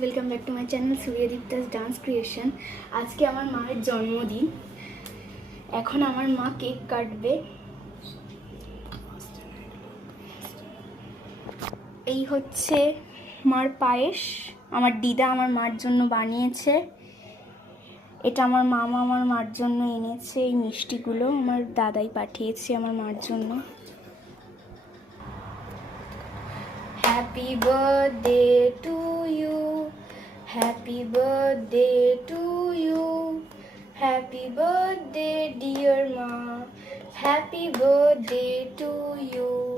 Welcome back to my channel Suryadipta's dance creation. আজকে আমার মায়ের জন্মদিন। এখন আমার মা কেক কাটবে। এই হচ্ছে মার পায়েস, আমার দিদা আমার মার জন্য বানিয়েছে। এটা আমার মামা আমার মার জন্য এনেছে। এই মিষ্টিগুলো আমার দাদাই পাঠিয়েছে আমার মার জন্য। Happy birthday to you, happy birthday to you, happy birthday dear Ma, happy birthday to you.